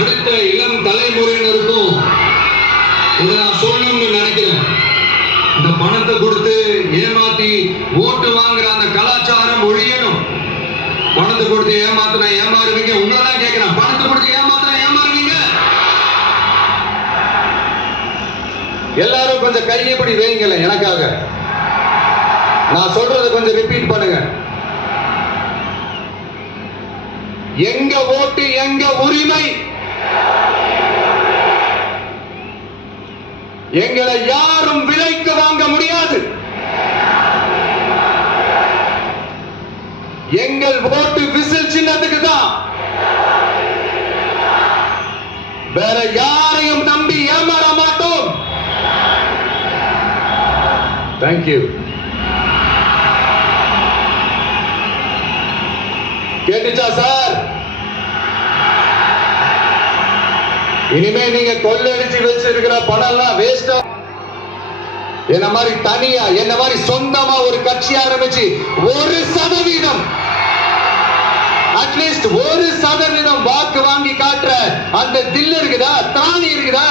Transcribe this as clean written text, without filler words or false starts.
அடுத்த இளம் தலைமுறையினருக்கும் இதை நான் சொல்லணும்னு நினைக்கிறேன். இந்த பணத்தை கொடுத்து ஏமாத்தி ஓட்டு வாங்குற அந்த கலாச்சாரம் ஒழியணும். பணத்தை கொடுத்து ஏமாத்தினா ஏமாறுவீங்க. உங்களதான் கேட்கிறேன், பணத்தை கொடுத்து ஏமாத்தினா ஏமாறுவீங்க? எல்லாரும் கொஞ்சம் கையப்படி வைங்களேன் எனக்காக. நான் சொல்றதை கொஞ்சம் ரிப்பீட் பண்ணுங்க. எங்க ஓட்டு எங்க உரிமை. எங்களை யாரும் விலைக்கு வாங்க முடியாது. எங்கள் ஓட்டு விசில் சின்னத்துக்கு தான். வேற யாரையும் நம்பி ஏமாற மாட்டோம். தேங்க்யூ. கேட்டுச்சா சார்? இனிமே நீங்க கொள்ளடிச்சு வச்சிருக்கிற பணம் எல்லாம் வேஸ்டா. என்ன மாதிரி தனியா, என்ன மாதிரி சொந்தமா ஒரு கட்சி ஆரம்பிச்சு 1% அட்லீஸ்ட் 1% வாக்கு வாங்கி காட்டுற அந்த தில் இருக்குதா, திராணி இருக்குதா?